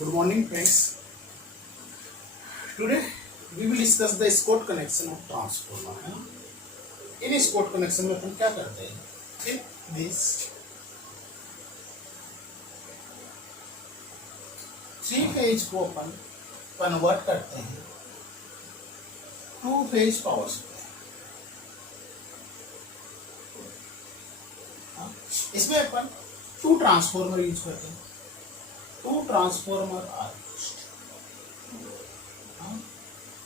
Good morning, friends. Today we will discuss the Scott connection of transformer. In Scott connection में अपन क्या करते हैं? In this three phase को अपन convert करते हैं टू फेज पावर सप्लाई। इसमें अपन टू ट्रांसफॉर्मर यूज करते हैं। Two transformer are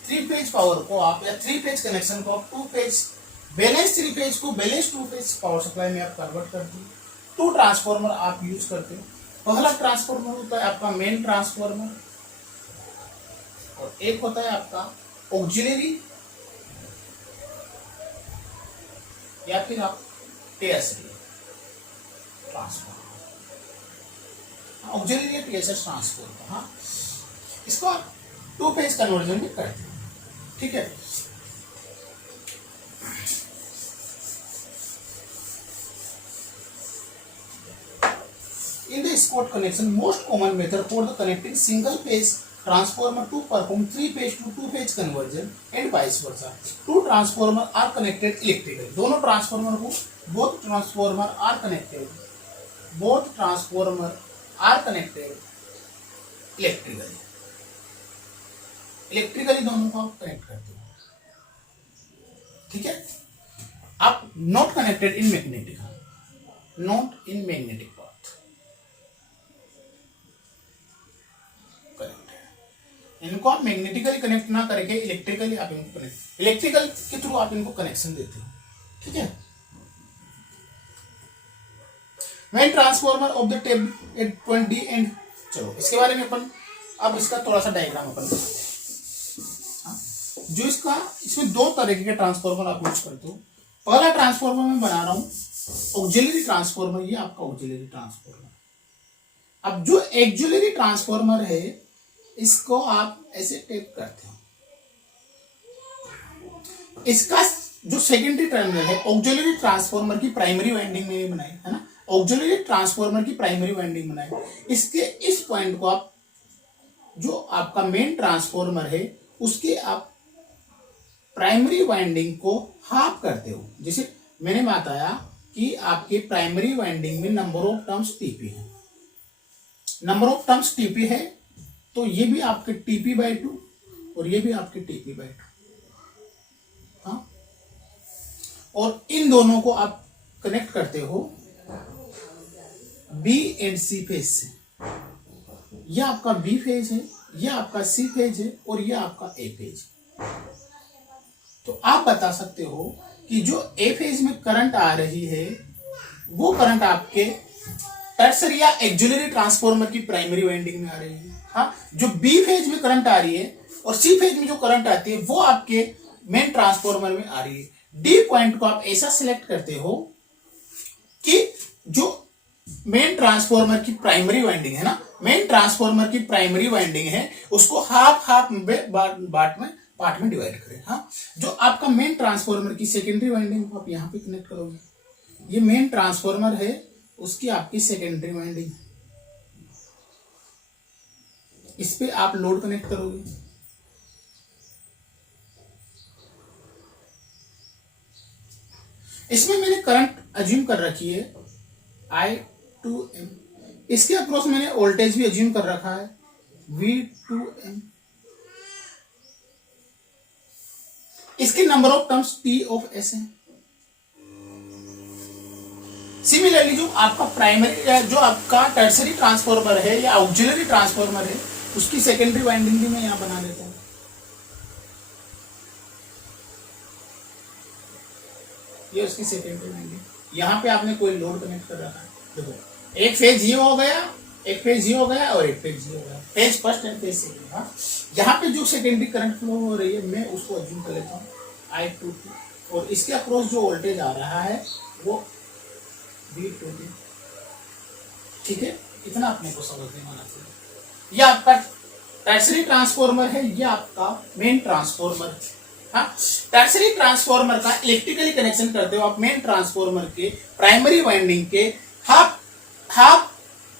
three phase power को आप या थ्री फेज कनेक्शन को आप two phase balance three phase को balance two phase power supply में आप कन्वर्ट करते हैं। टू ट्रांसफॉर्मर आप यूज करते हैं। पहला ट्रांसफॉर्मर होता है आपका मेन ट्रांसफॉर्मर और एक होता है आपका ऑक्सिलरी या फिर आप टीएसडी ट्रांसफॉर्मर, ऑक्सिलरी या टीएसएस ट्रांसफॉर्मर। हाँ, इसको आप टू फेज कन्वर्जन में करते हैं। ठीक है, in the Scott connection most common method for the connecting single phase transformer to perform three phase to two phase conversion and vice versa. Two transformer are connected electrically. दोनों transformer को both transformer are connected electrically. Electrically दोनों को आप connect करते हो। ठीक है, आप not connected in magnetic, not in magnetic path connect है। इनको आप मैग्नेटिकली कनेक्ट ना करके इलेक्ट्रिकली आप इनको कनेक्ट, इलेक्ट्रिकल के थ्रू आप इनको कनेक्शन देते हो। ठीक है, when transformer of the tap at point D and, चलो इसके बारे में अपन अब इसका थोड़ा सा डायग्राम अपन बनाते हैं। जो इसमें दो तरीके के ट्रांसफॉर्मर आप यूज करते हो। पहला ट्रांसफॉर्मर मैं बना रहा हूं ऑक्सिलरी ट्रांसफॉर्मर, ये आपका ऑक्सिलरी ट्रांसफॉर्मर। अब जो एक्सिलरी ट्रांसफॉर्मर है इसको आप ऐसे टेप करते हो। इसका जो सेकेंडरी टर्मिनल है ऑक्सिलरी ट्रांसफॉर्मर की प्राइमरी वाइंडिंग में बनाई है ना, ऑक्सिलरी ट्रांसफॉर्मर की प्राइमरी वाइंडिंग बनाई। इसके इस पॉइंट को आप जो आपका मेन ट्रांसफॉर्मर है उसके आप प्राइमरी वाइंडिंग को हाफ करते हो। जैसे मैंने बताया कि आपके प्राइमरी वाइंडिंग में नंबर ऑफ टर्म्स टीपी है, नंबर ऑफ टर्म्स टीपी है, तो ये भी आपके टीपी बाई 2 और ये भी आपके टीपी बाई 2। हाँ, और इन दोनों को आप कनेक्ट करते हो बी एंड सी फेज से। यह आपका बी फेज है, यह आपका सी फेज है और यह आपका ए फेज है। तो आप बता सकते हो कि जो ए फेज में करंट आ रही है वो करंट आपके टर्सरी या एक्सिलरी ट्रांसफॉर्मर की प्राइमरी वाइंडिंग में आ रही है। हाँ, जो बी फेज में करंट आ रही है और सी फेज में जो करंट आती है वो आपके मेन ट्रांसफॉर्मर में आ रही है। डी पॉइंट को आप ऐसा सिलेक्ट करते हो कि जो मेन ट्रांसफॉर्मर की प्राइमरी वाइंडिंग है ना, मेन ट्रांसफॉर्मर की प्राइमरी वाइंडिंग है उसको हाफ हाफ पार्ट में डिवाइड करें। हाँ, जो आपका मेन ट्रांसफॉर्मर की सेकेंडरी वाइंडिंग को आप यहाँ पे कनेक्ट करोगे। ये मेन ट्रांसफॉर्मर है, उसकी आपकी सेकेंडरी वाइंडिंग, इस पे आप लोड कनेक्ट करोगे। इसमें मैंने करंट अज्यूम कर रखी है I2M, इसके अक्रॉस मैंने वोल्टेज भी अज्यूम कर रखा है V2M। इसके number of terms T of S है। सिमिलरली जो आपका प्राइमरी जो आपका टर्सरी ट्रांसफॉर्मर है या ऑक्सिलरी ट्रांसफॉर्मर है उसकी सेकेंडरी वाइंडिंग भी मैं यहां बना देता हूं। ये उसकी सेकेंडरी वाइंडिंग, यहां पे आपने कोई लोड कनेक्ट कर रखा है। देखो, एक फेज ये हो गया, एक फेज ये हो गया और एक फेज ये हो गया, phase first and phase second. हाँ, यहाँ पे जो सेकेंडरी करंट फ्लो हो रही है मैं उसको अज्यूम कर लेता हूँ I2 और इसके अक्रॉस जो वोल्टेज आ रहा है वो V20। ठीक है, इतना अपने को समझ में आना चाहिए। यह आपका टर्सरी ट्रांसफॉर्मर है, यह आपका मेन ट्रांसफॉर्मर है। हाँ, टर्सरी ट्रांसफॉर्मर का इलेक्ट्रिकली कनेक्शन करते हो आप मेन ट्रांसफॉर्मर के प्राइमरी वाइंडिंग के हाफ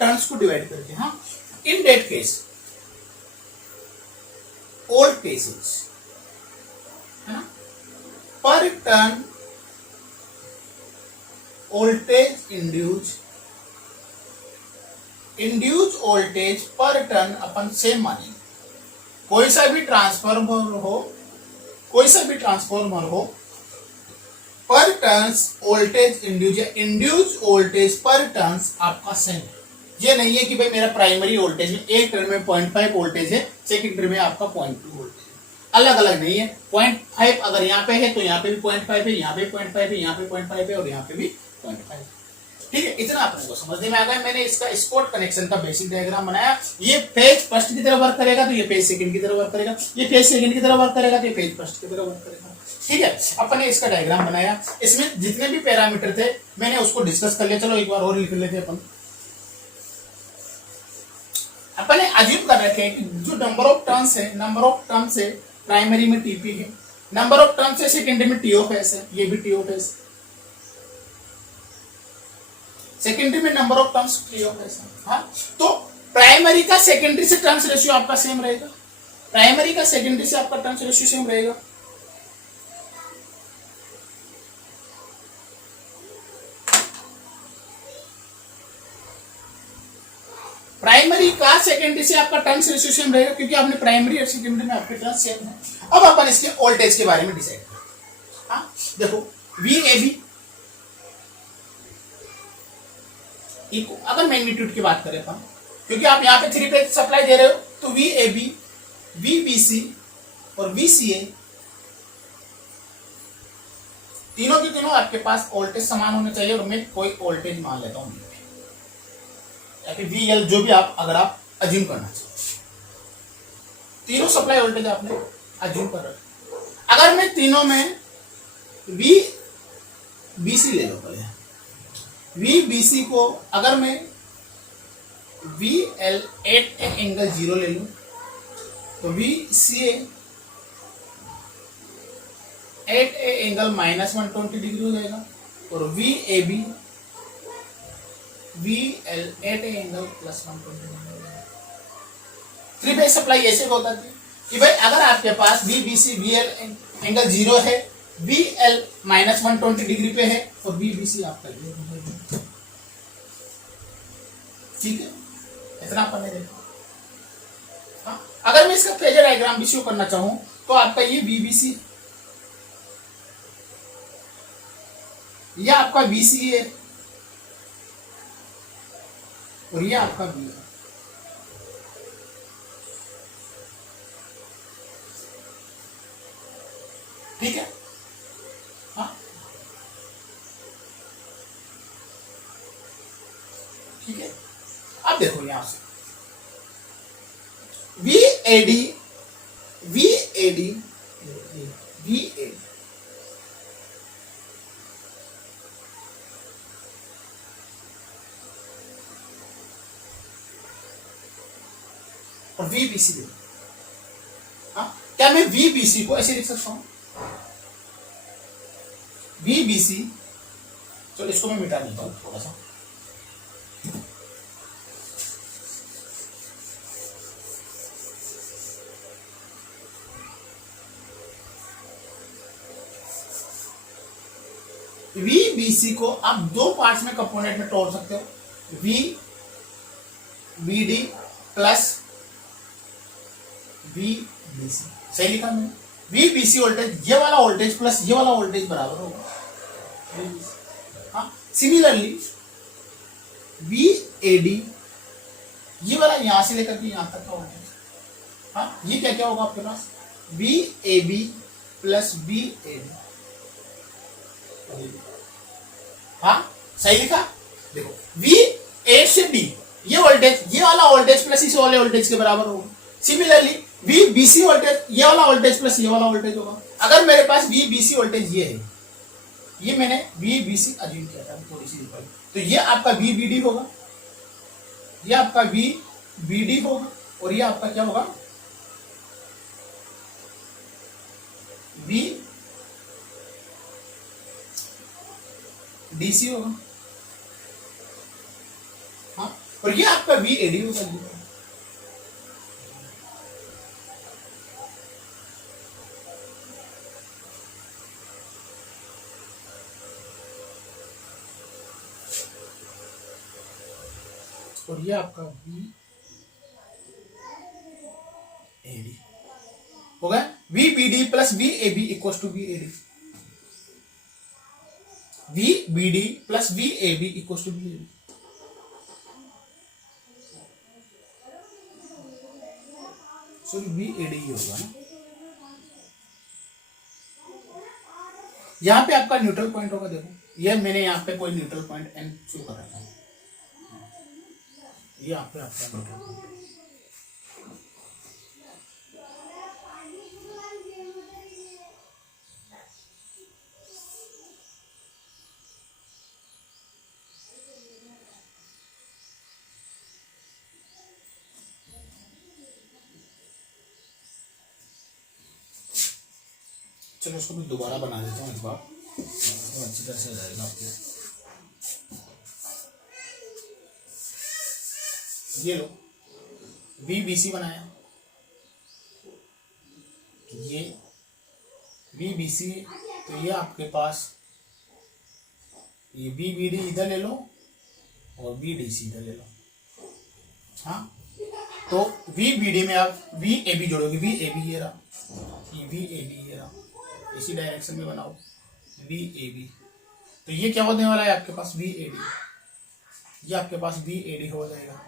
टर्न्स को डिवाइड करके। हाँ, इन दैट केस वोल्टेजेस, है ना, पर टर्न वोल्टेज इंड्यूस वोल्टेज पर टर्न अपन सेम मानेंगे। कोई सा भी ट्रांसफॉर्मर हो पर टर्न्स वोल्टेज इंड्यूस वोल्टेज पर टर्न्स आपका सेम है। ये नहीं है कि भाई मेरा प्राइमरी वोल्टेज में एक टर्न में 0.5 वोल्टेज है, सेकेंडरी में आपका 0.2 वोल्टेज है, अलग अलग नहीं है। 0.5 अगर यहाँ पे है तो यहाँ पे भी 0.5 है, यहाँ पे 0.5 है, यहाँ पे 0.5 है और यहाँ पे भी 0.5 है। ठीक है, इतना अपने को समझने में आ गया। मैंने इसका स्पॉट कनेक्शन का बेसिक डायग्राम बनाया। ये फेज फर्स्ट की तरह वर्क करेगा तो ये फेज सेकंड की तरह वर्क करेगा, ये फेज सेकंड की तरह वर्क करेगा तो ये फेज फर्स्ट की तरह वर्क करेगा। ठीक है, अपन ने इसका डायग्राम बनाया। इसमें जितने भी पैरामीटर थे मैंने उसको डिस्कस कर लिया। चलो एक बार और लिख लेते हैं। अपन ने अज्यूम कर रखे हैं कि जो नंबर ऑफ टर्म्स है प्राइमरी में टीपी है, नंबर ऑफ टर्म्स है सेकेंडरी में टी ऑफ एस है, ये भी टी ऑफ एस, सेकेंडरी में number of terms T of S है। हाँ, तो प्राइमरी का सेकेंडरी से टर्म्स रेशियो आपका सेम रहेगा, प्राइमरी का सेकेंडरी से आपका टर्म्स रेशियो सेम रहेगा। प्राइमरी का सेकेंडरी से आपका टर्म्स रेशियो सेम रहेगा क्योंकि आपने प्राइमरी और सेकेंडरी में आपके टर्म्स सेम है। अब अपन इसके वोल्टेज के बारे में डिसाइड करें। हाँ, देखो VAB अगर मैग्नीट्यूड की बात करें अपन, क्योंकि आप यहाँ पे 3 फेज सप्लाई दे रहे हो, तो VAB, VBC और VCA तीनों के तीनों आपके पास वोल्टेज समान होने चाहिए। और मैं कोई वोल्टेज मान लेता हूं या फिर VL, जो भी आप अगर आप अज्यूम करना चाहिए, तीनों सप्लाई वोल्टेज आपने अज्यूम कर रखा। अगर मैं तीनों में VBC ले लो, पहले VBC को अगर मैं VL 8 एंगल 0 ले लूं तो VCA 8 एंगल -120 डिग्री हो जाएगा और VAB VL 8 angle +120 degree. 3 phase supply ऐसे होता है कि भाई अगर आपके पास VBC VL एंगल 0 है, VL -120 डिग्री पे है और VBC आपका 0 है। ठीक है, इतना अपन ने देखा। हाँ, अगर मैं इसका फेजर डायग्राम भी शो करना चाहूं तो आपका ये VBC, ये आपका VCA और ये आपका V है। ठीक है, हाँ ठीक है। अब देखो यहां से VAD और VBC देखो। हाँ, क्या मैं VBC को ऐसे लिख सकता हूं? VBC, चलो इसको मैं मिटा देता हूं थोड़ा सा। VBC को आप 2 पार्ट्स में कंपोनेंट में तोड़ सकते हो, VBD प्लस VBC। सही लिखा मैंने? VBC वोल्टेज, ये वाला वोल्टेज प्लस ये वाला वोल्टेज बराबर होगा। हाँ, सिमिलरली VAD, ये वाला यहां से लेकर के यहां तक का वोल्टेज, हाँ, ये क्या क्या होगा आपके पास? VAB plus VAD। हाँ, सही लिखा? देखो V8 से D, ये वोल्टेज, ये वाला वोल्टेज प्लस इस वाले वोल्टेज के बराबर होगा। सिमिलरली VBC वोल्टेज, ये वाला वोल्टेज प्लस ये वाला वोल्टेज होगा। अगर मेरे पास VBC वोल्टेज ये है, ये मैंने VBC अज्यूम किया था थोड़ी सी ऊपर, तो ये आपका VBD होगा, ये आपका VBD होगा और ये आपका क्या होगा? VDC होगा। हाँ, और ये आपका VAD होगा। और ये आपका वी ए डी हो गया। V B D plus V A B equal to V A D, V B D plus V A B equal to V A D. Sorry V A D ही होगा ना। यहां पे आपका neutral point होगा, देखो ये मैंने यहाँ पे कोई न्यूट्रल पॉइंट एन शो कर रखा है, ये यहाँ पे आपका न्यूट्रल पॉइंट। चलो उसको मैं दोबारा बना देता हूँ एक बार, तो अच्छी तरह से हो जाएगा आपके। ये लो वी बी सी बनाया, ये वी बी सी, तो ये आपके पास ये वी बी डी इधर ले लो और वी डी सी इधर ले लो। हाँ तो वी बी डी में आप वी ए बी जोड़ोगे, वी ए बी ये रहा, ये वी ए बी ये रहा, इसी डायरेक्शन में बनाओ वी ए बी, तो ये क्या होने वाला है आपके पास वी ए डी, ये आपके पास वी ए डी हो जाएगा।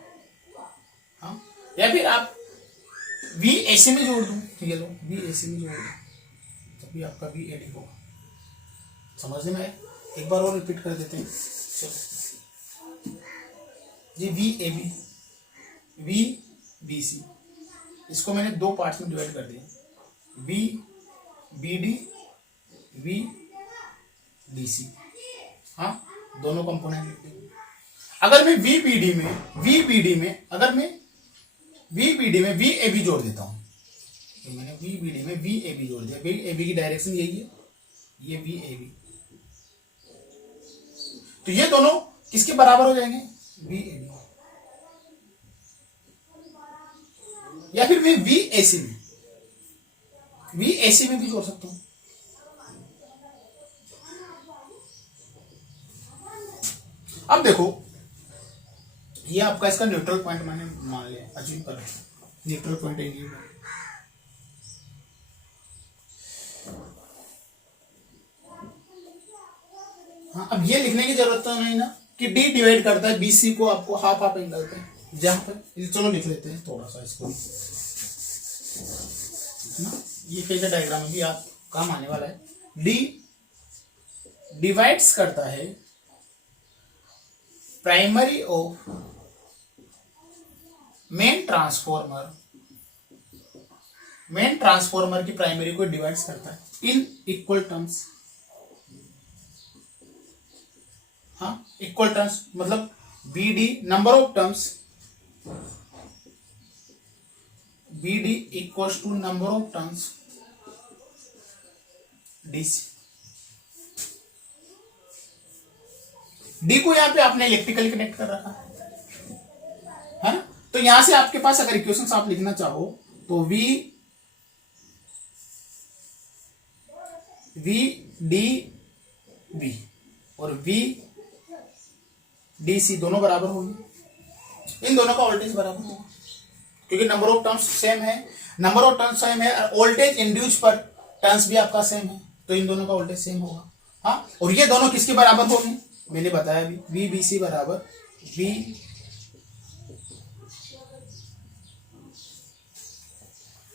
हाँ या फिर आप वी ए सी में जोड़ दूं, ये लो वी ए सी में जोड़ दूं, तभी आपका वी ए डी होगा। समझने में एक बार और रिपीट कर देते हैं। चलो ये V A B, V B C, इसको मैंने दो पार्ट्स में डिवाइड कर दिया, V B D V D C. हाँ दोनों कंपोनेंट लिखते हैं। अगर मैं वी बी डी में अगर मैं वी बी डी में वी ए बी जोड़ देता हूं, तो मैंने वी बी डी में वी ए बी जोड़ दिया, वी ए बी की डायरेक्शन यही है, ये वी ए बी, तो ये दोनों किसके बराबर हो जाएंगे, वी ए बी। या फिर मैं वी ए सी में भी जोड़ सकता हूं। अब देखो ये आपका इसका न्यूट्रल पॉइंट मैंने मान लिया, अज्यूम कर न्यूट्रल पॉइंट है ये। हाँ अब ये लिखने की जरूरत तो नहीं ना कि डी डिवाइड करता है बीसी को आपको हाफ हाफ एंगल पे, जहां पर चलो लिख लेते हैं थोड़ा सा इसको ना, ये फेजर डायग्राम में भी आप काम आने वाला है। डी डिवाइड्स करता है प्राइमरी ऑफ मेन ट्रांसफॉर्मर की प्राइमरी को डिवाइड्स करता है इन इक्वल टर्म्स। हाँ इक्वल टर्म्स मतलब B D number of terms, B D equals to number of terms D C. D को यहां पे आपने इलेक्ट्रिकली कनेक्ट कर रखा है ना, तो यहां से आपके पास अगर इक्वेशंस आप लिखना चाहो तो वी डी बी और वी डी सी दोनों बराबर होंगे, इन दोनों का वोल्टेज बराबर होगा क्योंकि नंबर ऑफ टर्न्स सेम है, नंबर ऑफ टर्न्स सेम है, वोल्टेज इंड्यूस पर टर्न्स भी आपका सेम है, तो इन दोनों का वोल्टेज सेम होगा। हाँ और ये दोनों किसके बराबर होंगे, मैंने बताया अभी वी बी सी बराबर वी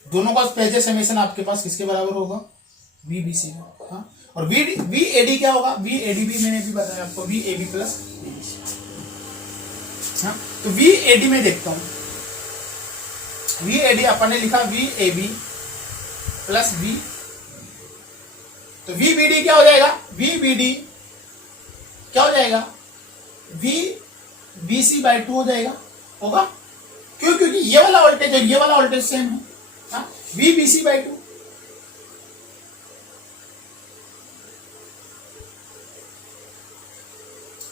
दोनों का फेजर समेशन आपके पास किसके बराबर होगा, वी बी सी। हाँ और वी ए डी क्या होगा, वी ए डी भी मैंने भी बताया आपको, वी ए बी प्लस। हाँ तो वी ए डी में देखता हूं, वी ए डी अपन ने लिखा V A B plus V, तो वी बी डी क्या हो जाएगा, वी बी डी क्या हो जाएगा, वी बी सी बाई 2 हो जाएगा, होगा क्यों, क्योंकि ये वाला वोल्टेज और ये वाला वोल्टेज सेम है। हाँ वी बी सी बाई 2,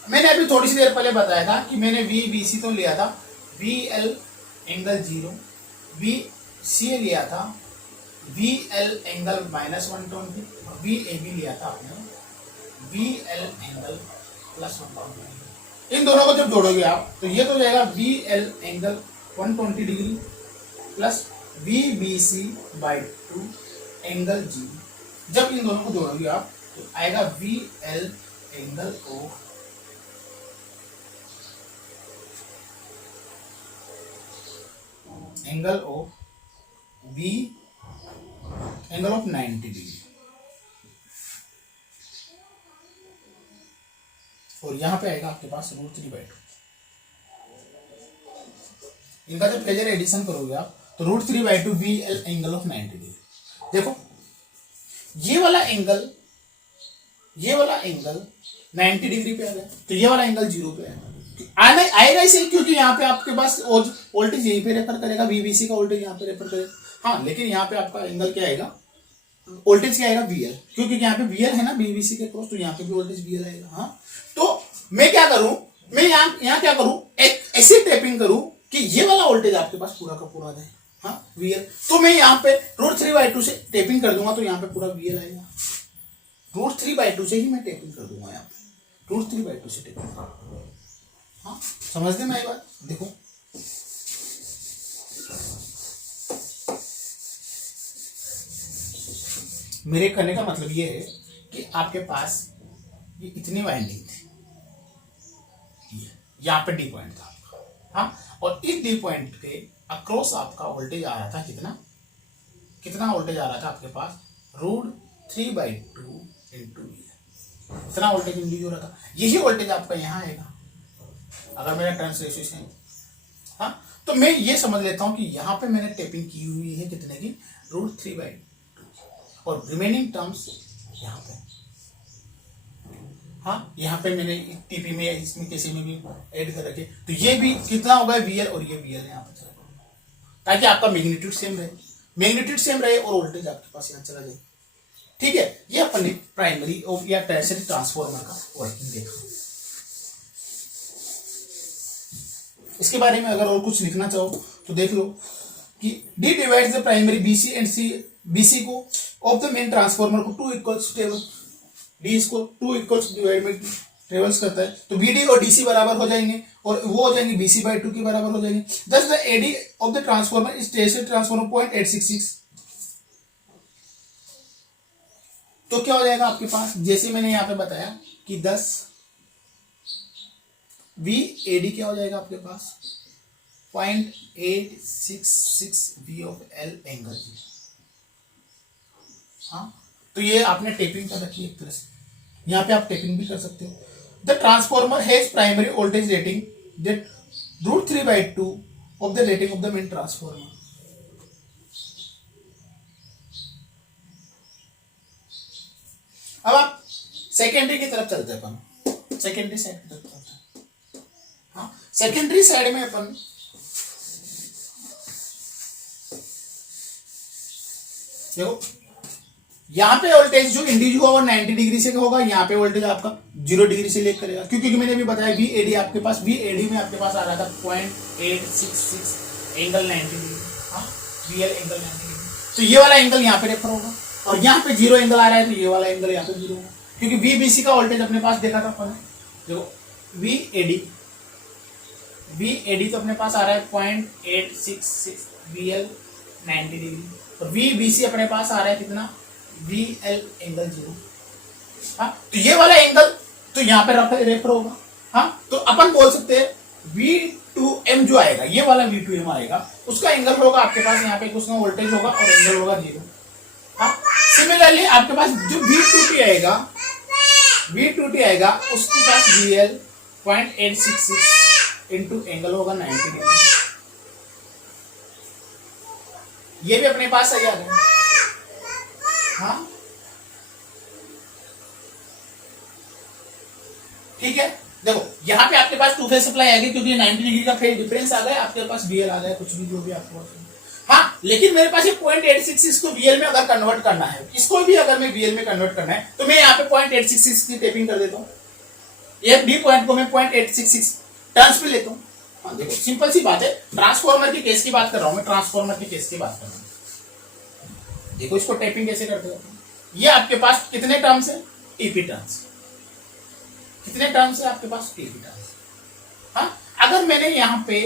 मैंने अभी थोड़ी सी देर पहले बताया था कि मैंने वी बी सी तो लिया था V L angle 0, V C लिया था V L angle -120, V A B लिया था आपने वी एल एंगल +120। इन दोनों को जब जोड़ोगे आप तो ये तो हो जाएगा B L angle 120 degree plus B B C by 2 angle जी। जब इन दोनों को जोड़ोगे आप तो आएगा V L angle O B angle of 90 degree, और यहां पे आएगा आपके पास √3/2। इनका जब फेजर एडिशन करोगे आप तो √3/2 B L angle of 90 degree. देखो ये वाला एंगल 90 डिग्री पे आ गया, तो ये वाला एंगल 0 पे आएगा इसलिए क्योंकि यहाँ पे आपके पास वोल्टेज यहीं पे रेफर करेगा, वीबीसी का वोल्टेज यहाँ पे रेफर करेगा। हाँ, लेकिन यहाँ पे आपका एंगल क्या आएगा, वोल्टेज क्या आएगा वीएल, क्योंकि यहाँ पे वीएल है ना बीबीसी के क्रॉस, तो यहाँ पे भी वोल्टेज वीएल आएगा। हाँ, तो मैं क्या करूं, मैं यहाँ क्या करूं, एक ऐसी टेपिंग करूं कि ये वाला वोल्टेज आपके पास पूरा का पूरा जाए। हाँ, वीएल, तो मैं यहाँ पे √3/2 से टेपिंग कर दूंगा तो यहाँ पे पूरा वीएल आएगा। √3/2 से ही मैं टेपिंग कर दूंगा, यहाँ पे √3/2 से टेपिंग। हाँ, समझने में आई बात। देखो मेरे करने का मतलब ये है कि आपके पास ये इतनी वाइंडिंग थी, यहाँ पे डी पॉइंट था आपका। हाँ, और इस डी पॉइंट के अक्रॉस आपका वोल्टेज आ रहा था कितना वोल्टेज आ रहा था आपके पास, √3/2 इंटू इतना वोल्टेज इंड्यूस हो रहा था। यही वोल्टेज आपका यहाँ आएगा अगर मेरा टर्न्स रेशियो है। हाँ, तो मैं ये समझ लेता हूं कि यहाँ पे मैंने टेपिंग की हुई है कितने की, √3/2, और रिमेनिंग टर्म्स यहाँ पे। हाँ, यहाँ पे मैंने टीपी में इसमें किसी में भी ऐड कर रखे, तो ये भी कितना होगा वीएल, और ये वीएल यहाँ पे चला, ताकि आपका मैग्नीट्यूड सेम रहे और वोल्टेज आपके पास यहाँ चला जाए। ठीक है, ये अपन ने प्राइमरी या टर्शियरी ट्रांसफार्मर का वर्किंग देखा। इसके बारे में अगर और कुछ लिखना चाहो तो देख लो कि D divides the primary BC and C, BC को ऑफ द मेन ट्रांसफार्मर को 2 इक्वल्स टेबल, डी इसको 2 इक्वल्स डिवाइड में ट्रेवल्स करता है, तो बीडी और डीसी बराबर हो जाएंगे और वो हो जाएंगे BC/2 के बराबर हो जाएंगे। Thus the AD of the transformer is tertiary transformer 0.866। तो क्या हो जाएगा आपके पास, जैसे मैंने यहाँ पे बताया कि 10 VAD क्या हो जाएगा आपके पास, 0.866 V of L angle G. हाँ, तो ये आपने टेपिंग कर रखी है एक तरह से, यहाँ पे आप टेपिंग भी कर सकते हो। The transformer has primary voltage rating that √3/2 of the rating of the main transformer. अब आप सेकेंडरी की तरफ चलते हैं, अपन सेकेंडरी साइड की तरफ चलते हैं। हाँ, सेकेंडरी साइड में अपन देखो, यहाँ पे वोल्टेज जो इंड्यूस होगा 90 डिग्री से होगा, यहाँ पे वोल्टेज आपका 0 डिग्री से लेकर करेगा, क्योंकि मैंने भी बताया VAD आपके पास, VAD में आपके पास आ रहा था 0.866 एंगल 90 डिग्री। हाँ, VL एंगल 90 डिग्री, तो ये वाला एंगल यहाँ पे रेफर होगा, और यहाँ पे 0 एंगल आ रहा है तो ये वाला एंगल यहाँ पे 0 होगा, क्योंकि VBC का वोल्टेज अपने पास देखा था अपन। देखो VAD तो अपने पास आ रहा है 0.866 VL 90 डिग्री, और VBC अपने पास आ रहा है कितना, VL एंगल 0। हाँ, तो ये वाला एंगल तो यहाँ पे रेफर होगा। हाँ, तो अपन बोल सकते हैं V2M जो आएगा, ये वाला V2M आएगा, उसका एंगल होगा आपके पास यहाँ पे, उसका वोल्टेज होगा और एंगल होगा 0। हाँ, सिमिलरली आपके पास जो V2T आएगा उसके पास VL 0.866 इंटू एंगल होगा 90 डिग्री। ये भी अपने पास सही आ गया। हाँ, ठीक है, देखो यहाँ पे आपके पास 2 फेज सप्लाई आ गई, क्योंकि 90 डिग्री का फेज डिफरेंस आ गया, आपके पास VL आ गया, कुछ भी जो भी आपके पास। हाँ, लेकिन मेरे पास ये 0.866 को VL में अगर कन्वर्ट करना है, इसको भी अगर मैं VL में कन्वर्ट करना है, तो मैं यहाँ पे 0.866 की टेपिंग कर देता हूँ, ये डी पॉइंट को मैं 0.866 टर्न्स पे लेता हूँ। हाँ, देखो सिंपल सी बात है, ट्रांसफार्मर की केस की बात कर रहा हूँ मैं, ट्रांसफार्मर की केस की बात कर रहा हूँ। देखो इसको टेपिंग कैसे करते हो, ये आपके पास कितने टर्म्स है, TP टर्म्स, कितने टर्म्स है आपके पास, TP टर्म्स। अगर मैंने यहाँ पे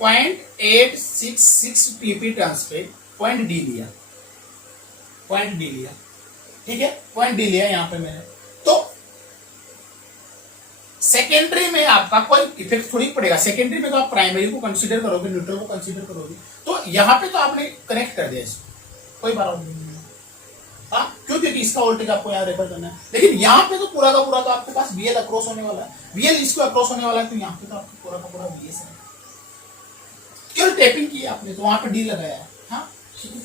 0.866 टीपी टर्न्स पे पॉइंट डी लिया, ठीक है, पॉइंट डी लिया यहाँ पे मैंने, तो सेकेंडरी में आपका कोई इफेक्ट थोड़ी पड़ेगा। सेकेंडरी में तो आप प्राइमरी को कंसीडर करोगे, न्यूट्रल को कंसीडर करोगे, तो यहाँ पे तो आपने कनेक्ट कर दिया इसको, कोई प्रॉब्लम नहीं है। हाँ, क्यों? क्योंकि इसका वोल्टेज आपको यहाँ रेफर करना है, लेकिन यहाँ पे तो पूरा का पूरा तो आपके पास VL अक्रॉस होने वाला है, VL इसको अक्रॉस होने वाला है, तो यहाँ पे तो आपको पूरा का पूरा VS है। केवल टैपिंग की आपने, तो वहां पे डी लगाया है। हाँ, ठीक है।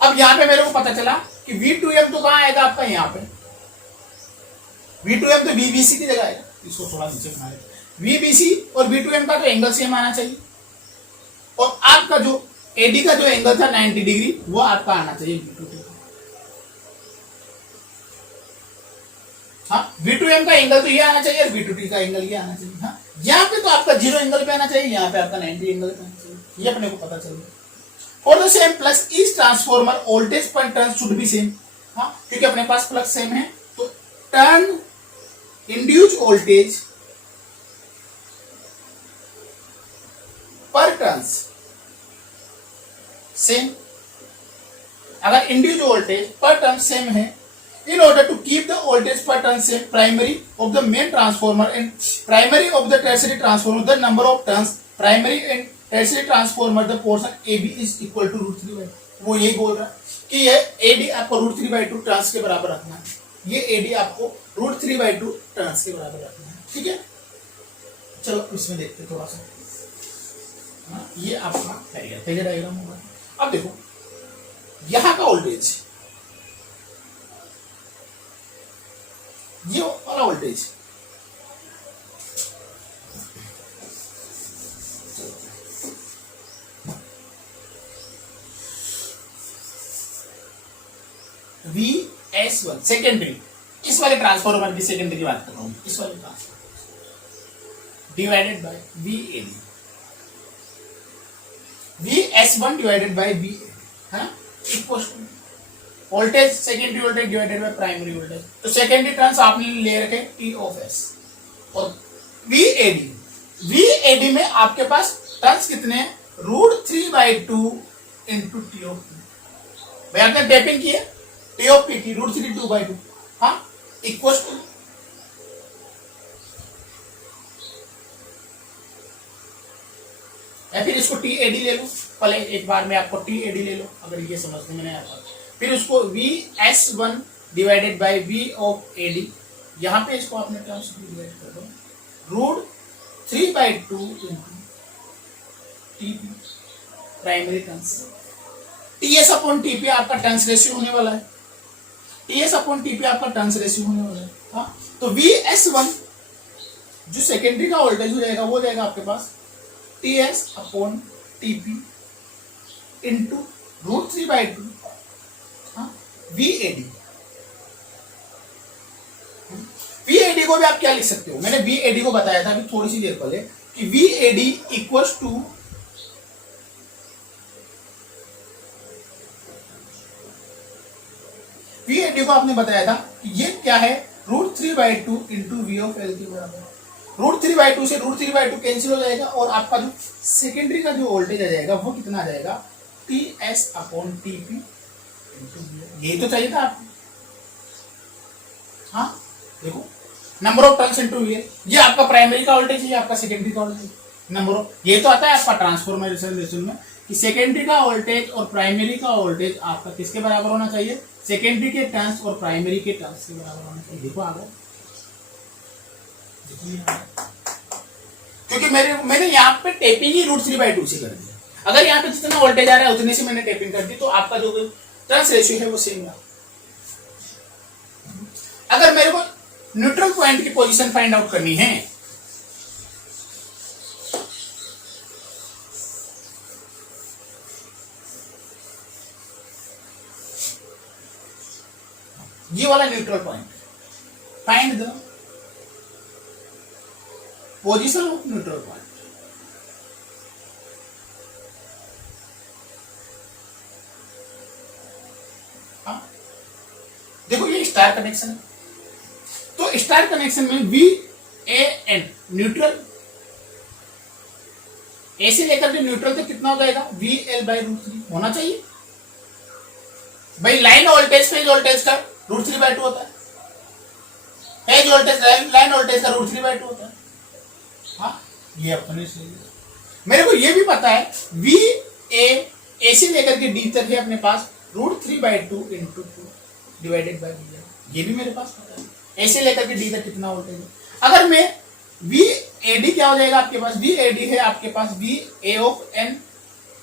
अब यहां पे मेरे को पता चला कि V2M तो कहां आएगा आपका, यहां पे V2M तो VBC की जगह आएगा। इसको थोड़ा नीचे बना लेते। VBC और V2M का तो एंगल सेम आना चाहिए, और आपका जो AD का जो एंगल था 90 डिग्री, वो आपका आना चाहिए V2T। हाँ, V2M का एंगल तो ये आना चाहिए और V2T का एंगल ये आना चाहिए। हाँ, यहाँ पे तो आपका 0 एंगल पे आना चाहिए, यहाँ पे आपका 90 एंगल पे आना चाहिए, ये अपने को पता चल गया। For the same plus each transformer voltage per turn should be same। हाँ, क्योंकि अपने पास फ्लक्स सेम है, तो टर्न इंड्यूस्ड वोल्टेज पर टर्न्स सेम। अगर इंड्यूस्ड वोल्टेज पर टर्न सेम है, in order to keep the voltage per turn same, primary of the main transformer and primary of the tertiary transformer, the number of turns primary and tertiary transformer, the portion AB is equal to √3/2। वो यही बोल रहा है कि ये AD आपको √3/2 turns के बराबर रखना है, ये AD आपको √3/2 टर्न्स के बराबर रखना है, ठीक है। चलो इसमें देखते थोड़ा सा। हाँ, ये आपका फेजर डायग्राम होगा। अब देखो यहां का वोल्टेज, ये वाला वोल्टेज, VS1 सेकेंडरी, इस वाले ट्रांसफॉर्मर की सेकेंडरी की बात कर रहा हूं, इस वाले transformer divided by VAD, VS1 divided by VAD, हाँ, equal to voltage secondary voltage divided by primary voltage. तो सेकेंडरी टर्न्स आपने ले रखे T ऑफ S, और VAD में आपके पास टर्न्स कितने हैं, √3/2 इंटू T ऑफ P। भाई आपने टैपिंग की है, T ऑफ P की √3/2, हाँ, इक्वल टू या फिर इसको TAD ले लो, पहले एक बार में आपको TAD ले लो, अगर ये समझने में नहीं आता, फिर उसको VS1 divided bye V of AD, यहां पे इसको आपने टर्म्स डिवाइड कर दो, √3/2 into TP primary turns, TS upon TP आपका टर्न्स रेशियो होने वाला है, TS अपॉन TP आपका टर्न्स रेशियो होने वाला है। हाँ, तो VS1 जो सेकेंडरी का वोल्टेज हो जाएगा, वो जाएगा आपके पास TS upon TP into √3/2 VAD। VAD को भी आप क्या लिख सकते हो, मैंने VAD को बताया था अभी थोड़ी सी देर पहले कि VAD इक्वल्स टू VAD को आपने बताया था कि ये क्या है, √3/2 इंटू V ऑफ L के बराबर। √3/2 से √3/2 कैंसिल हो जाएगा, और आपका जो सेकेंडरी का जो वोल्टेज आ जाएगा वो कितना आ जाएगा, TS अपॉन TP। यही तो चाहिए था आपको। हाँ, देखो number of turns into VL, ये आपका प्राइमरी का वोल्टेज है, ये आपका सेकेंडरी का वोल्टेज, नंबर ऑफ, ये तो आता है आपका ट्रांसफॉर्मेशन में कि सेकेंडरी का वोल्टेज और प्राइमरी का वोल्टेज आपका किसके बराबर होना चाहिए, सेकेंडरी के टर्न्स और प्राइमरी के टर्न्स के बराबर होना चाहिए। देखो आ गया, क्योंकि मैंने यहाँ पे टेपिंग ही √3/2 से कर दिया। अगर यहाँ पे जितना वोल्टेज आ रहा है उतने से मैंने टेपिंग कर दी, तो आपका जो टर्न्स रेशियो है वो सेम रहा। अगर मेरे को न्यूट्रल पॉइंट की पोजीशन फाइंड आउट करनी है, ये वाला neutral point, find the position of neutral point. Star connection है। तो स्टार कनेक्शन में VAN न्यूट्रल, ए से लेकर के न्यूट्रल तक कितना हो जाएगा, VL/√3 होना चाहिए भाई। लाइन वोल्टेज फेज वोल्टेज का √3/2 होता है, फेज वोल्टेज लाइन वोल्टेज का √3/2 होता है। हाँ, ये अपने से मेरे को ये भी पता है VA से लेकर के D तक है अपने पास √3/2 × 2 डिवाइडेड बाय VL, ये भी मेरे पास पता है। ए से लेकर के D तक कितना वोल्टेज है। अगर मैं VAD क्या हो जाएगा आपके पास, VAD है आपके पास VA(n)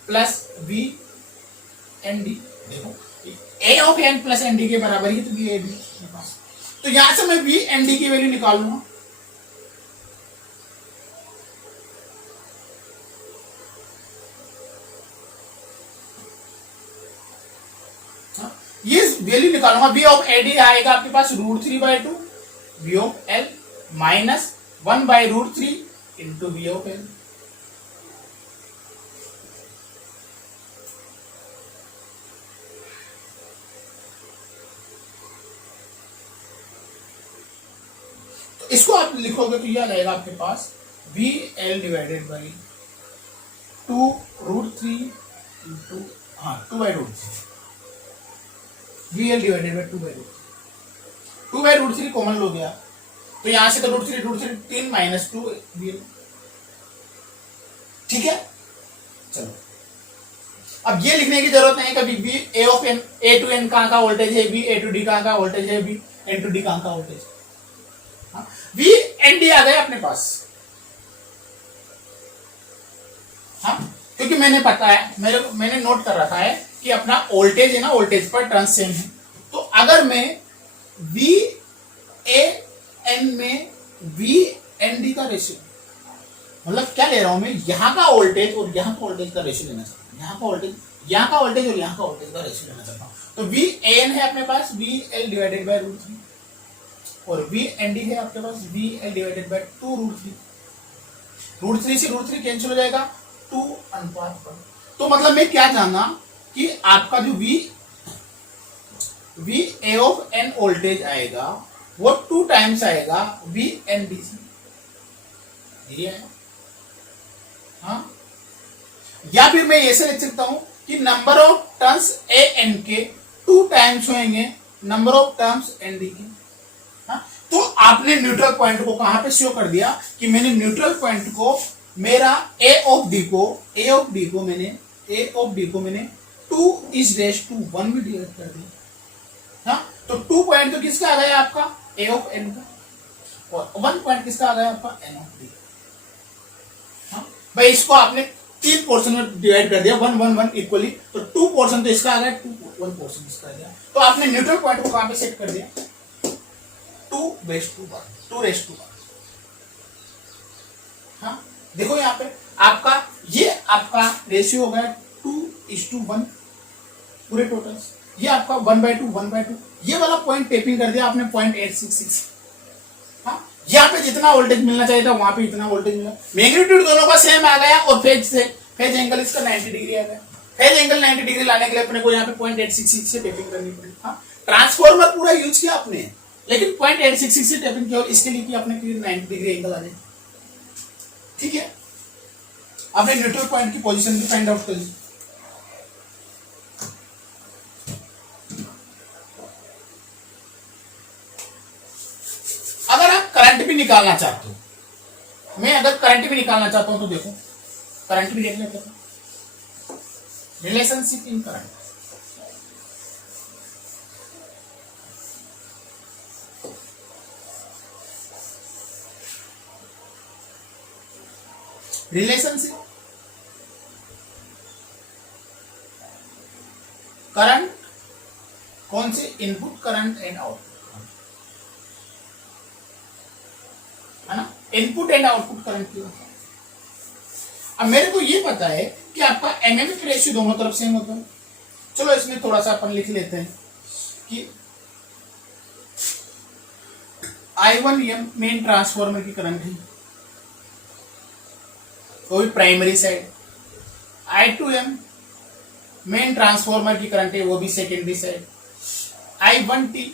+ VND। देखो A(n) + ND के बराबर ही तो VAD है पास। तो यहां से मैं VND की वैल्यू निकाल लूंगा। ये वैल्यू निकालूंगा। VAD आएगा आपके पास √3/2 VL माइनस 1/√3 × VL। तो इसको आप लिखोगे तो यह आ जाएगा आपके पास VL divided by 2√3 × 2/√3 VL divided by 2/√3 common लो गया तो यहां से तो √3 3 - 2 VL। ठीक है, चलो अब ये लिखने की जरूरत नहीं कभी VA(n) A to N कहां का वोल्टेज है, VA to D कहां का वोल्टेज है, VN to D कहां का वोल्टेज है। VND आ गया अपने पास। हाँ, क्योंकि मैंने पता है, मैंने नोट कर रखा है कि अपना वोल्टेज है ना, वोल्टेज पर टर्न सेम है। तो अगर मैं VAN में VND का रेशियो, मतलब क्या ले रहा हूं मैं, यहां का वोल्टेज और यहां का वोल्टेज का रेशियो लेना चाहता हूं, यहां का वोल्टेज और यहां का वोल्टेज का रेशियो लेना चाहता हूं। तो VAN है अपने पास VL डिवाइडेड बाय √3 और VND है आपके पास VL डिवाइडेड बाय 2√3। √3 से √3 कैंसिल हो जाएगा, 2 अनुपात 1। तो मतलब मैं क्या जानना कि आपका जो VA(n) वोल्टेज आएगा वो 2 टाइम्स आएगा VND से, ये है। हाँ, या फिर मैं ऐसे लिख सकता हूं कि नंबर ऑफ टर्न्स AN के 2 टाइम्स होंगे नंबर ऑफ टर्न्स ND के। हाँ, तो आपने न्यूट्रल पॉइंट को कहां पे शो कर दिया कि मैंने न्यूट्रल पॉइंट को मेरा A ऑफ D को मैंने 2:1 में डिवाइड कर दिया। हाँ, तो 2 पॉइंट तो किसका आ गया आपका A(n) का और 1 पॉइंट किसका आ गया आपका N ऑफ D। हाँ भाई, इसको आपने 3 पोर्शन में डिवाइड कर दिया 1 1 1 इक्वली, तो 2 पोर्शन तो इसका आ गया, 1 पोर्शन इसका आ गया। तो आपने न्यूट्रल पॉइंट को कहां पे सेट कर दिया, 2:1। हाँ, देखो यहाँ पे आपका रेशियो हो गया 2:1 पूरे टोटल। ये आपका 1/2 ये वाला पॉइंट टेपिंग कर दिया आपने 0.866। हाँ, यहाँ पे जितना वोल्टेज मिलना चाहिए था वहां पे इतना वोल्टेज मिला। मैग्नीट्यूड दोनों का सेम आ गया और फेज एंगल इसका 90 डिग्री आ गया। फेज एंगल 90 डिग्री लाने के लिए अपने को यहाँ पे 0.866 से टेपिंग करनी पड़ी। हाँ, ट्रांसफॉर्मर पूरा यूज किया आपने, लेकिन 0.866 से टेपिंग किया इसके लिए कि अपने 90 डिग्री एंगल आ जाए। ठीक है, आपने न्यूट्रल पॉइंट की पोजीशन भी फाइंड आउट कर ली। अगर आप करंट भी निकालना चाहते हो, मैं अगर करंट भी निकालना चाहता हूं तो देखो करंट भी देख लेते हैं, relationship in current. Relationship current कौन से, इनपुट करंट एंड आउटपुट है ना, इनपुट एंड आउटपुट करंट की होता है। अब मेरे को ये पता है कि आपका एमएमएफ रेशियो दोनों तरफ सेम होता है। चलो इसमें थोड़ा सा अपन लिख लेते हैं कि I1M मेन ट्रांसफॉर्मर की करंट है, वो भी primary side. I2M main transformer की करंट है, वो भी secondary side. I1T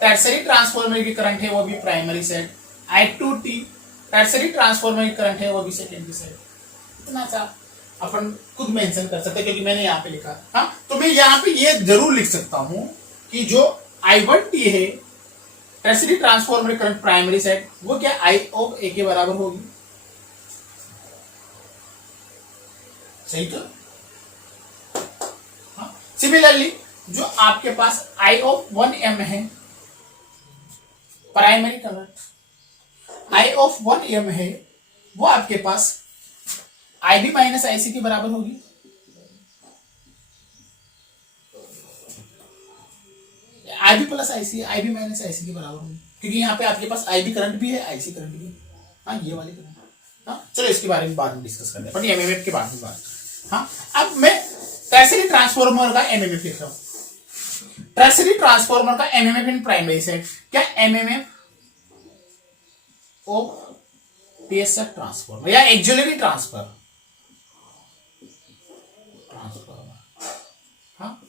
tertiary transformer की करंट है वो भी primary side, I2T tertiary transformer की करंट है वो भी सेकेंडरी साइड। इतना सा अपन खुद मेंशन कर सकते हैं क्योंकि मैंने यहाँ पे लिखा। हाँ, तो मैं यहाँ पे ये जरूर लिख सकता हूं कि जो I1T है टर्सरी ट्रांसफार्मर की करंट प्राइमरी साइड वो क्या I ऑफ A के बराबर होगी। सही तो। हाँ, सिमिलरली जो आपके पास I ऑफ 1M है primary current, I of 1M है वो आपके पास IB माइनस IC के बराबर होगी। IB plus IC, IB minus IC के बराबर होगी क्योंकि यहाँ पे आपके पास IB करंट भी है, IC करंट भी है। हाँ, ये वाली करंट। हाँ, चलो इसके बारे में बाद में डिस्कस करते हैं, पर एमएमएफ के बाद में बात। हाँ, अब मैं टर्सरी ट्रांसफार्मर का एमएमएफ लिख रहा हूं। टर्सरी ट्रांसफार्मर का एमएमएफ इन प्राइमरी साइड क्या एमएमएफ ऑफ पीएसएफ ट्रांसफार्मर या एक्सिलरी ट्रांसफर। हाँ,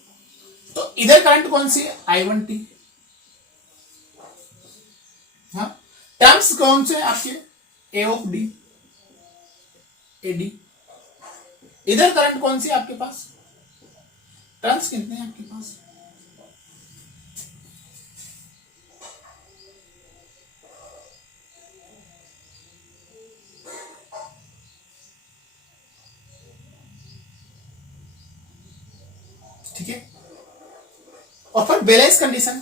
तो इधर करंट कौन सी है I1T। हाँ, टर्म्स कौन से आपके A ऑफ D AD। इधर करंट कौन सी आपके पास, टर्म्स कितने हैं आपके पास, ठीक है। और फिर बैलेंस कंडीशन,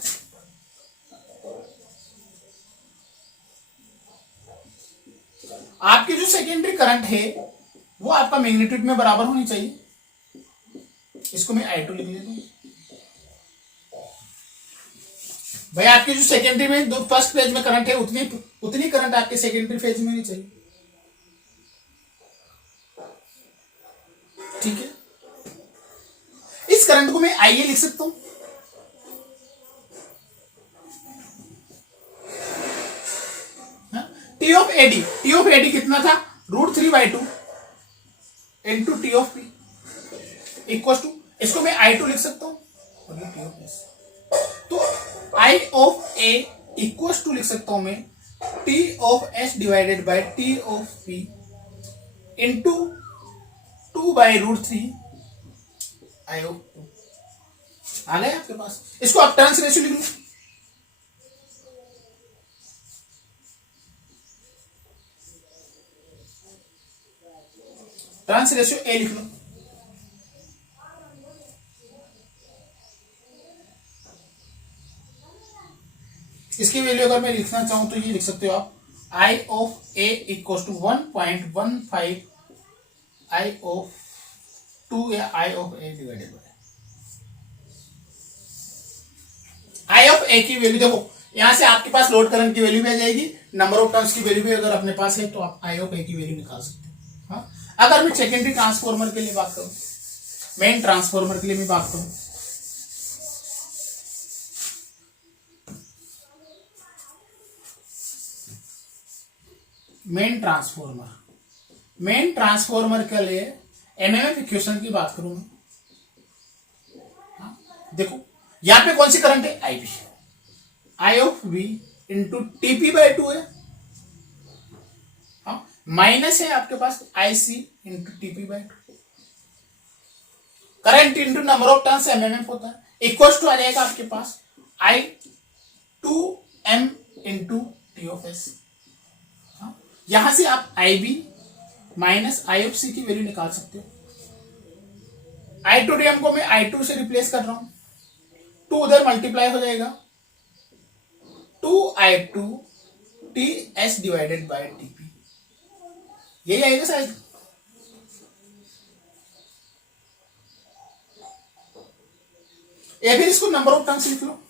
आपकी जो सेकेंडरी करंट है वो आपका मैग्नीट्यूड में बराबर होनी चाहिए। इसको मैं I2 लिख लेता हूं भाई। आपकी जो सेकेंडरी में दो फर्स्ट फेज में करंट है उतनी करंट आपके सेकेंडरी फेज में होनी चाहिए, ठीक है। इस करंट को मैं IA लिख सकता हूं। T ऑफ AD कितना था √3/2 into T of P equal to, इसको मैं I2 लिख सकता हूं और ये T ऑफ S। तो I of A equal to लिख सकता हूं मैं T of S divided by T of P into 2/√3 I of 2 आ गया आपके पास। इसको आप टर्न्स रेशियो लिख लो। टर्न्स रेशियो A लिख लो। इसकी वैल्यू अगर मैं लिखना चाहूं तो ये लिख सकते हो आप I of A equal to 1.15 I of 2 या I of A divided by I of A की वैल्यू देखो, यहां से आपके पास लोड करंट की वैल्यू भी आ जाएगी, नंबर ऑफ टर्न्स की वैल्यू भी अगर अपने पास है तो आप I ऑफ A की वैल्यू निकाल सकते हो। हाँ, अगर मैं सेकेंडरी ट्रांसफार्मर के लिए बात करूं, मेन ट्रांसफार्मर के लिए मैं बात करूं, मेन ट्रांसफार्मर के लिए एमएमएफ इक्वेशन की बात करूं मैं। हाँ, देखो यहां पे कौन सी करंट है IB, I of V into TP/2 है। हाँ, माइनस है आपके पास IC into TP/2। Current into number of turns MMF होता है, इक्वल टू आ जाएगा आपके पास I2M into T of S। यहां से आप IB minus I of C की वैल्यू निकाल सकते हो। I2DM को मैं I2 से रिप्लेस कर रहा हूं, 2 उधर मल्टीप्लाई हो जाएगा 2I2 TS divided by TP, यही आएगा शायद। या फिर इसको नंबर ऑफ टर्न्स लिख लो।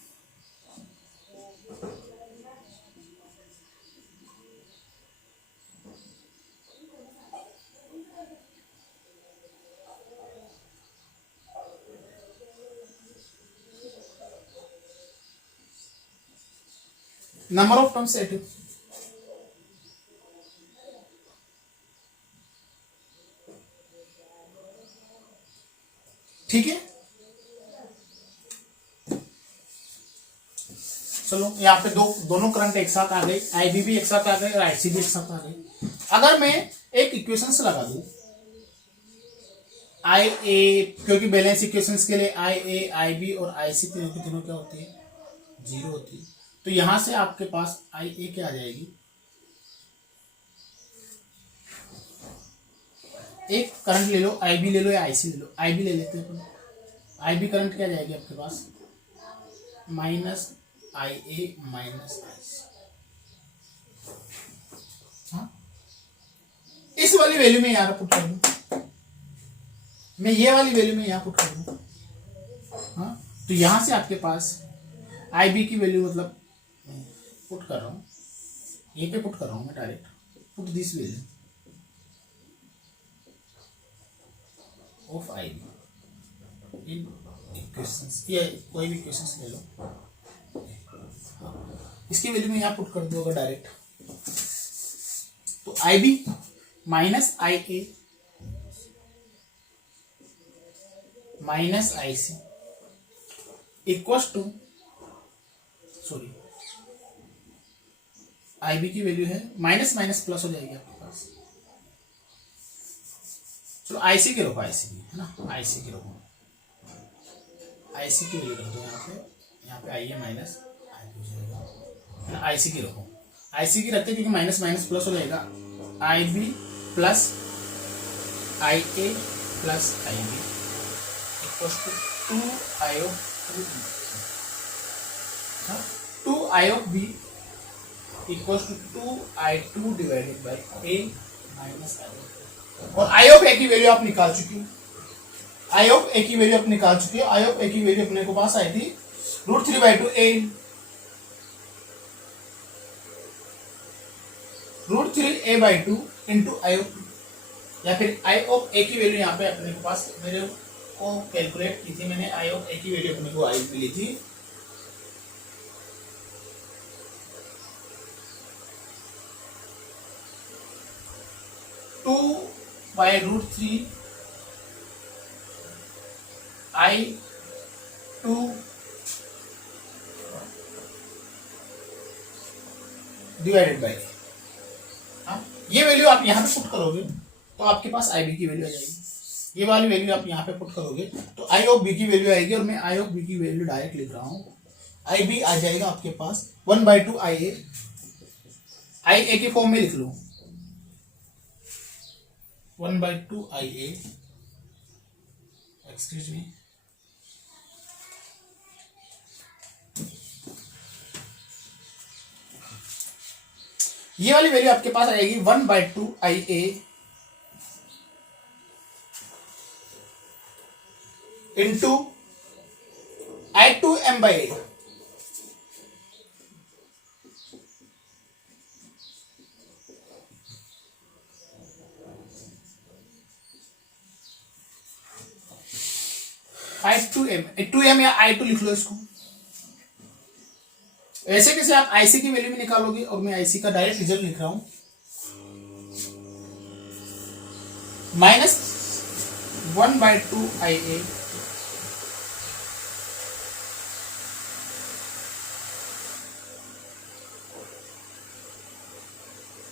नंबर ऑफ टर्म्स सेट, ठीक है। चलो यहाँ पे दोनों करंट एक साथ आ गए, IB भी एक साथ आ गए और IC भी एक साथ आ गए। अगर मैं एक इक्वेशन से लगा दूं IA, क्योंकि बैलेंस इक्वेशंस के लिए IA, IB और IC तीनों की तीनों क्या होती है, 0 होती है। तो यहां से आपके पास IA क्या आ जाएगी, एक करंट ले लो, IB ले लो या IC ले लो। IB ले लेते हैं अपन। IB करंट क्या जाएगी आपके पास, माइनस IA माइनस IC। हाँ, इस वाली वैल्यू में यहाँ पुट कर दूं, मैं ये वाली वैल्यू में यहाँ पुट कर दूं। हाँ, तो यहां से आपके पास IB की वैल्यू मतलब पुट कर रहा हूं, ये पे पुट कर रहा हूं मैं direct, put this value of IB in equations, ये कोई भी इक्वेशंस ले लो। हाँ, इसकी वैल्यू में यहाँ पुट कर दूंगा डायरेक्ट, तो IB minus IA minus IC equals to, sorry IB की वैल्यू है माइनस माइनस प्लस हो जाएगी आपके पास। चलो IC की रखो, IC की है ना, IC की रखो, IC की वैल्यू रख दो यहाँ पे IA माइनस IB हो जाएगा ना। IC की रखो, IC की रखते क्योंकि माइनस माइनस प्लस हो जाएगा, IB plus IA plus IB equals to 2I of B equals to 2I2 divided by A minus I। और I of A की वैल्यू आप निकाल चुकी हो, I of A की वैल्यू आप निकाल चुकी हो। I of A की वैल्यू अपने को पास आई थी √3/2 A, √3A/2 into I of B, या फिर I of A की वैल्यू यहाँ पे अपने के पास मेरे को कैलकुलेट की थी मैंने। I of A की वैल्यू अपने को आई मिली थी 2/√3 I2 डिवाइडेड बाई, ये वैल्यू आप यहाँ पे पुट करोगे तो आपके पास IB की वैल्यू आ जाएगी। ये वाली वैल्यू आप यहाँ पे पुट करोगे तो I of B की वैल्यू आएगी, और मैं I of B की वैल्यू डायरेक्ट लिख रहा हूँ। IB आ जाएगा आपके पास 1/2 IA, IA के फॉर्म में लिख लो 1/2 IA, एक्सक्यूज मी, ये वाली वैल्यू आपके पास आएगी 1/2 IA इंटू I2M/A, I2M या I2 लिख लो इसको। ऐसे कैसे आप IC की वैल्यू भी निकालोगे, और मैं IC का डायरेक्ट रिजल्ट लिख रहा हूं -1/2 IA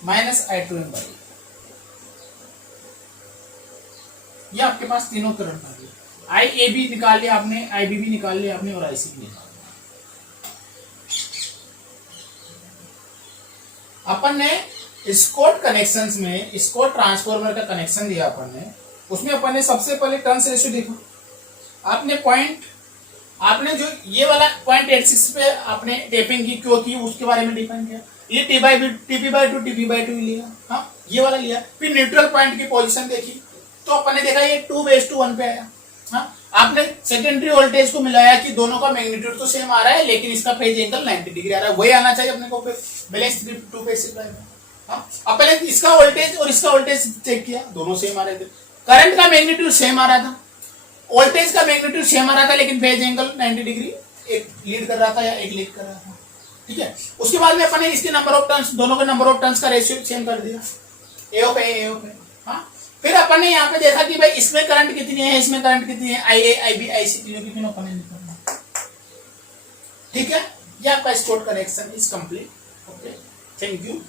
-I2M/A। ये आपके पास तीनों करंट आ गए, IAB निकाल लिया आपने, IB भी निकाल लिया आपने, और IC भी निकाल लिया। अपन ने स्कॉट कनेक्शंस में स्कॉट ट्रांसफार्मर का कनेक्शन दिया अपन ने, उसमें अपन ने सबसे पहले टर्न्स रेशियो देखा। आपने जो ये वाला 0.86 पे आपने टेपिंग की क्यों की उसके बारे में डिफाइन किया। ये TP/2 लिया, हाँ ये वाला लिया। फिर न्यूट्रल पॉइंट की पोजीशन देखी तो अपन ने देखा ये 2:1 पे आया। हाँ, आपने सेकेंडरी वोल्टेज को मिलाया कि दोनों का मैग्नीट्यूड तो सेम आ रहा है, लेकिन इसका फेज एंगल 90 डिग्री आ रहा है, वही आना चाहिए अपने को बैलेंस 2 फेज सप्लाई में। हाँ, अब पहले इसका वोल्टेज और इसका वोल्टेज चेक किया, दोनों सेम आ रहे थे। करंट का मैग्नीट्यूड सेम आ रहा था, वोल्टेज का मैग्नीट्यूड सेम आ रहा था, लेकिन फेज एंगल 90 डिग्री एक लीड कर रहा था या एक लीड कर रहा था। ठीक है, उसके बाद में अपन ने इसके नंबर ऑफ टर्न्स, दोनों के नंबर ऑफ टर्न्स का रेशियो सेम कर दिया, A of A। हाँ, फिर अपन ने यहाँ पे देखा कि भाई इसमें करंट कितनी है, इसमें करंट कितनी है, IA, IB, IC तीनों की तीनों अपन ने निकाला। ठीक है, ये आपका store connection is complete. Okay, thank you.